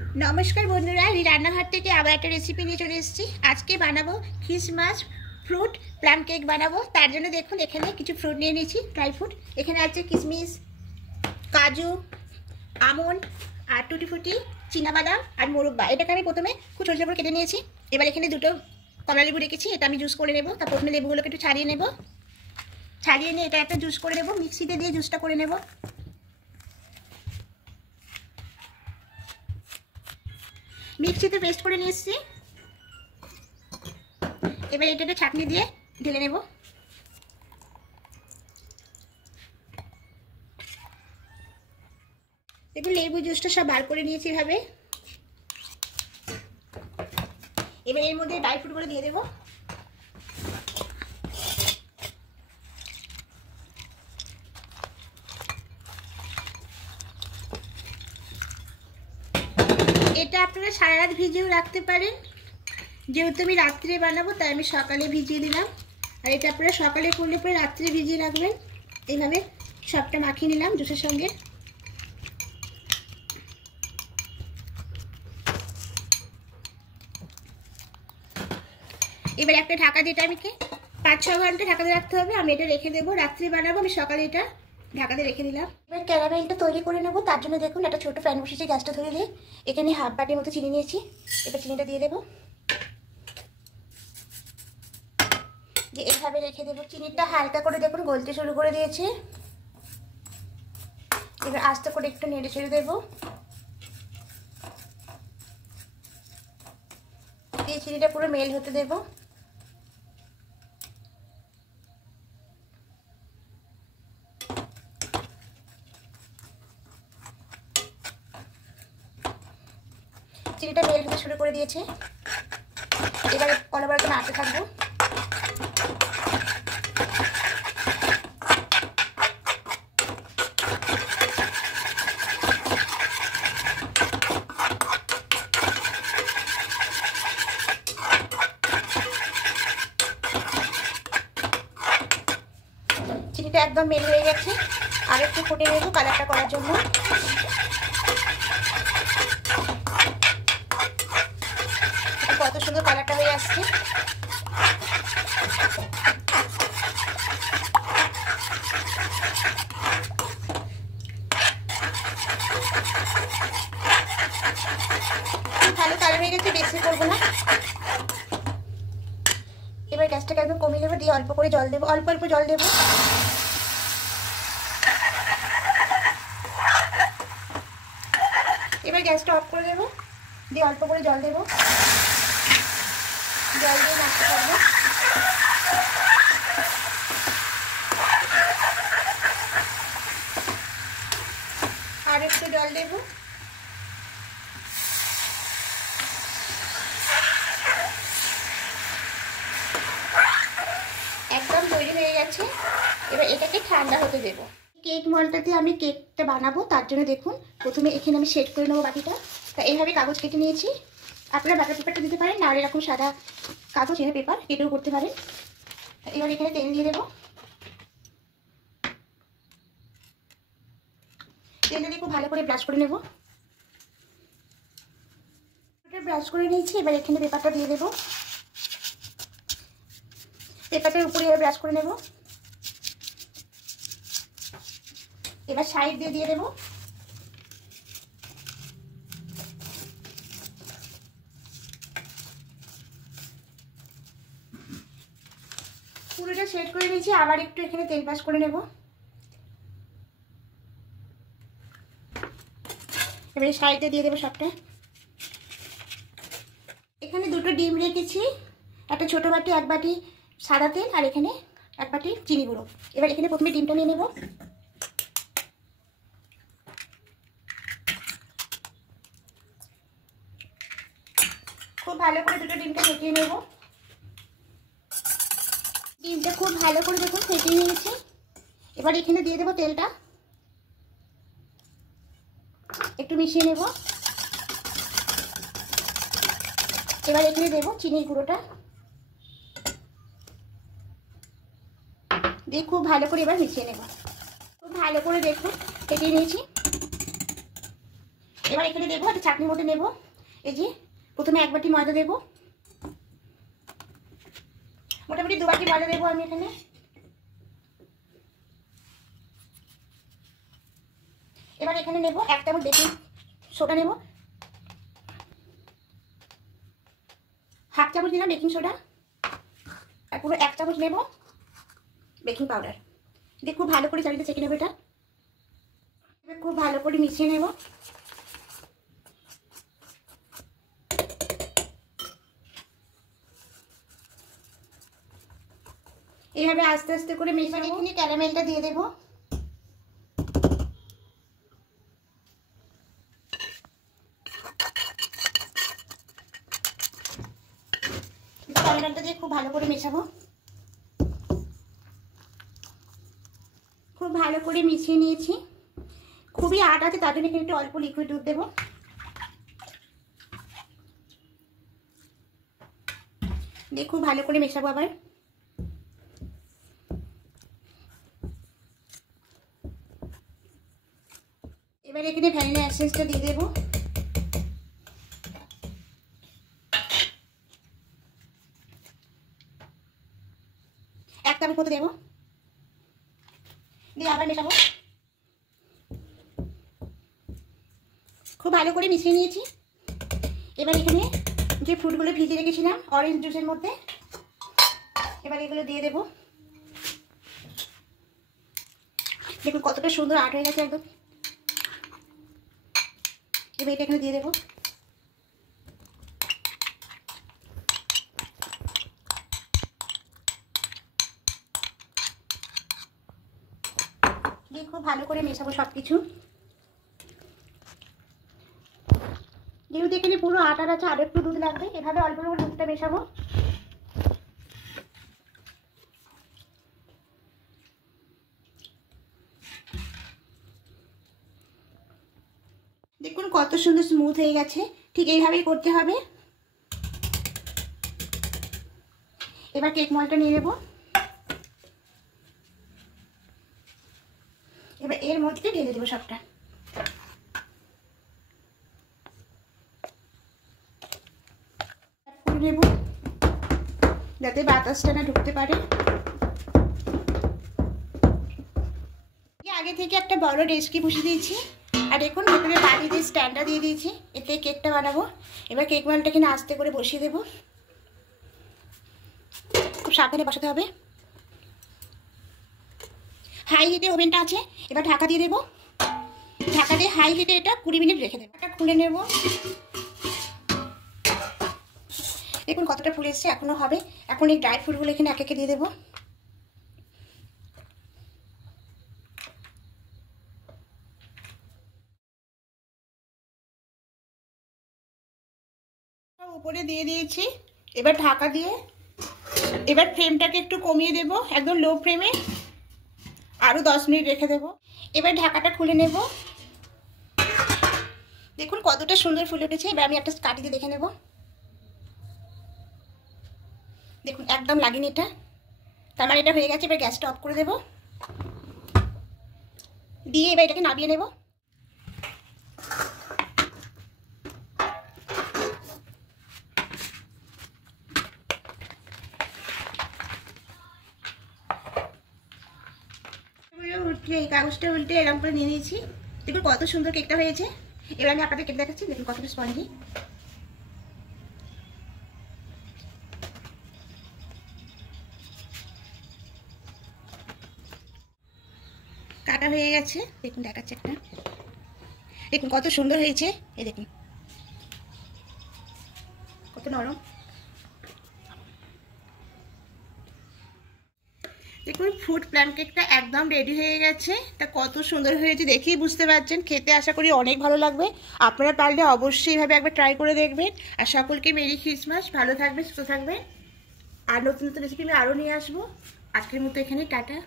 নমস্কার বন্ধুরা, রান্নাঘর থেকে আবার একটা রেসিপি নিয়ে চলে এসেছি। আজকে বানাবো খ্রিসমাস ফ্রুট প্লাম কেক বানাবো। তার জন্য দেখুন এখানে কিছু ফ্রুট নিয়ে নিয়েছি, ড্রাই ফ্রুট। এখানে আছে কিশমিশ, কাজু, আমন্ড আর টুটি ফুটি, চীনাবাদাম আর মোরব্বা। এটাকে আমি প্রথমে খুব ছোটো ছোটো করে কেটে নিয়েছি। এবার এখানে দুটো কমলা লেবু রেখেছি, এটা আমি জুস করে নেবো। তার প্রথমে লেবুগুলোকে একটু ছাড়িয়ে নেবো, ছাড়িয়ে নিয়ে এটা একটা জুস করে নেবো, মিক্সিতে দিয়ে জুসটা করে নেবো। মিক্সিতে পেস্ট করে নিয়ে এসেছি। এবার এটা একটা ছাঁকনি দিয়ে ঢেলে নেব। দেখুন লেবু জুসটা সব বার করে নিয়েছি এভাবে। এবার এর মধ্যে ড্রাই ফ্রুটগুলো দিয়ে দেবো। এটা আপনারা সারা রাত ভিজিয়েও রাখতে পারেন, যেহেতু আমি রাত্রে বানাবো তাই আমি সকালে ভিজিয়ে দিলাম। আর এটা আপনারা সকালে করলে পরে রাত্রে ভিজিয়ে রাখবেন। এইভাবে সবটা মাখিয়ে নিলাম জুসের সঙ্গে। এবার একটা ঢাকা দিয়ে আমি 5-6 ঘন্টা ঢাকা দিয়ে রাখতে হবে। আমি এটা রেখে দেবো, রাত্রে বানাবো, আমি সকালে এটা ঢাকাতে রেখে দিলাম। এবার ক্যারামেলটা তৈরি করে নেবো। তার জন্য দেখুন একটা ছোটো প্যান বসিয়েছি, গ্যাসটা ধরে দিয়ে এখানে হাফ বাটির মতো চিনি নিয়েছি। এবার চিনিটা দিয়ে দেবো, দিয়ে এইভাবে রেখে দেবো। চিনিটা হালকা করে দেখুন গলতে শুরু করে দিয়েছে। এবার আস্তে করে একটু নেড়ে ছেড়ে দেবো, দিয়ে চিনিটা পুরো মেল হতে দেবো। চিনিটা মেল হতে শুরু করে দিয়েছে। এবার অনবরত নাড়তে থাকবো। চিনিটা একদম মেল হয়ে গেছে, আর একটু ফুটে নেবো কালারটা করার জন্য। কত সুন্দর কালারটা হয়ে আসছে। ভালো কালার হয়ে গেছে, বেশি করবো না। এবার গ্যাসটাকে একদম কমিয়ে দেবো, দিয়ে অল্প করে জল দেবো, অল্প অল্প জল দেবো। এবার গ্যাসটা অফ করে দেবো, দিয়ে অল্প করে জল দেবো। জল দিয়ে নাড়তে পারবো। আর একটু জল দেবো। একদম তৈরি হয়ে গেছে। এবার এটাকে ঠান্ডা হতে দেবো। কেক মলটাতে আমি কেকটা বানাবো, তার জন্য দেখুন প্রথমে এখানে আমি সেট করে নেবো বাটিটা। তা এইভাবে কাগজ কেটে নিয়েছি। আপনারা বাটার পেপারটা দিতে পারেন, না আর এরকম সাদা কাগজ এনে পেপার কেটেও করতে পারেন। এবার এখানে তেল দিয়ে দেবো। তেলটা দিয়ে খুব ভালো করে ব্রাশ করে নেবো। ব্রাশ করে নিয়েছি। এবার এখানে পেপারটা দিয়ে দেবো, পেপারটার উপরে এবার ব্রাশ করে নেব। এবার সাইড দিয়ে দিয়ে দেবো। পুরোটা সেট করে নিয়েছি, আবার একটু এখানে তেল ব্রাশ করে নেব। এবার সাইডে দিয়ে দেবো সবটা। এখানে দুটো ডিম রেখেছি, একটা ছোট বাটি 1 বাটি সাদা তেল, আর এখানে 1 বাটি চিনি গুঁড়ো। এবার এখানে প্রথমে ডিমটা নিয়ে নেব। খুব ভালো করে দুটো ডিমটা ফেটিয়ে নেব। ডিমটা খুব ভালো করে দেখুন ফেটিয়ে নিয়েছি। এবার এখানে দিয়ে দেবো তেলটা, একটু মিশিয়ে নেব। এবার এখানে দেবো চিনির গুঁড়োটা, দিয়ে খুব ভালো করে এবার মিশিয়ে নেব। খুব ভালো করে দেখুন ফেটিয়ে নিয়েছি। এবার এখানে দেবো একটা চাটনির মধ্যে নেব। এই যে প্রথমে 1 বাটি ময়দা দেবো, মোটামুটি 2 বাটি ময়দা দেবো আমি এখানে। এবার এখানে নেব 1 চামচ বেকিং সোডা, নেব হাফ চামচ দিলাম বেকিং সোডা, আর পুরো 1 চামচ নেব বেকিং পাউডার দিয়ে খুব ভালো করে চারিদিকে চেকে নেব। এটা খুব ভালো করে মিশিয়ে নেব। এইভাবে আস্তে আস্তে করে মেশাবো। এখানে ক্যারামেলটা দিয়ে দেব। ক্যারামেলটা দিয়ে খুব ভালো করে মেশাবো। খুব ভালো করে মিশিয়ে নিয়েছি। খুবই আট আছে, তার জন্য এখানে একটু অল্প লিকুইড দুধ দেবো। দিয়ে খুব ভালো করে মেশাবো। আবার এবার এখানে ভ্যানিলা এসেন্সটা দিয়ে দেবো। এক চামচ মতো দেবো, দিয়ে আবার মেশাবো। খুব ভালো করে মিশিয়ে নিয়েছি। এবার এখানে যে ফ্রুটগুলো ভিজিয়ে রেখেছিলাম অরেঞ্জ জুসের মধ্যে, এবার এগুলো দিয়ে দেবো। দেখুন কতটা সুন্দর আর্ট হয়ে গেছে একদম। এবার এটা এখানে দিয়ে দেবো। দিয়ে খুব ভালো করে মেশাবো সব কিছু। যেহেতু এখানে পুরো আটার আছে, আরো একটু দুধ লাগবে। এভাবে অল্প অল্প দুধটা মেশাবো। দেখুন কত সুন্দর স্মুথ হয়ে গেছে। ঠিক এইভাবেই করতে হবে। এবার কেক মলটা নিয়ে নেব। এবার এর মধ্যে ঢেলে দেবো সবটা। নেব যাতে বাতাসটা না ঢুকতে পারে। আগে থেকে একটা বড় ডেস্কি বসিয়ে দিয়েছি, আর দেখুন ভেতরে বাড়ি দিয়ে স্ট্যান্ডটা দিয়ে দিয়েছি। এতে কেকটা বানাবো। এবার কেক মলটা কিনে আস্তে করে বসিয়ে দেবো। খুব সাবধানে বসাতে হবে। হাই হিটে ওভেনটা আছে। এবার ঢাকা দিয়ে দেবো। ঢাকা দিয়ে হাই হিটে এটা 20 মিনিট রেখে দেবো। এটা খুলে নেব। দেখুন কতটা ফুলে এসছে, এখনো হবে। এখন এই ড্রাই ফ্রুটগুলো এখানে এক একে দিয়ে দেবো। উপরে দিয়ে দিয়েছি। এবার ঢাকা দিয়ে এবার ফ্লেমটাকে একটু কমিয়ে দেব, একদম লো ফ্লেমে। আরো 10 মিনিট রেখে দেব। এবার ঢাকাটা খুলে নেব। দেখুন কতটা সুন্দর ফুলে উঠেছে। এবার আমি একটা কাঠি দিয়ে দেখে নেব। দেখুন একদম লাগেনি এটা, তার মানে এটা হয়ে গেছে। এবার গ্যাসটা অফ করে দেব। দিয়ে এবার এটাকে নামিয়ে নেব। উল্টে এই কাগজটা উল্টে এরকম করে নিয়ে নিয়েছি। দেখুন কত সুন্দর কেকটা হয়েছে। এবার আমি আপনাদের কেক দেখাচ্ছি। দেখুন কতটা স্পঞ্জি। কাটা হয়ে গেছে। দেখুন দেখাচ্ছে একটা। দেখুন কত সুন্দর হয়েছে। এই দেখুন কত নরম। দেখুন ফ্রুট প্লাম কেকটা একদম রেডি হয়ে গেছে। তা কত সুন্দর হয়েছে দেখেই বুঝতে পারছেন। খেতে আশা করি অনেক ভালো লাগবে। আপনারা পারলে অবশ্যই এইভাবে একবার ট্রাই করে দেখবেন। আর সকলকে মেরি ক্রিসমাস। ভালো থাকবেন, সুস্থ থাকবেন। আর নতুন নতুন রেসিপি আমি আরও নিয়ে আসবো। আজকের মতো এখানে টাটা।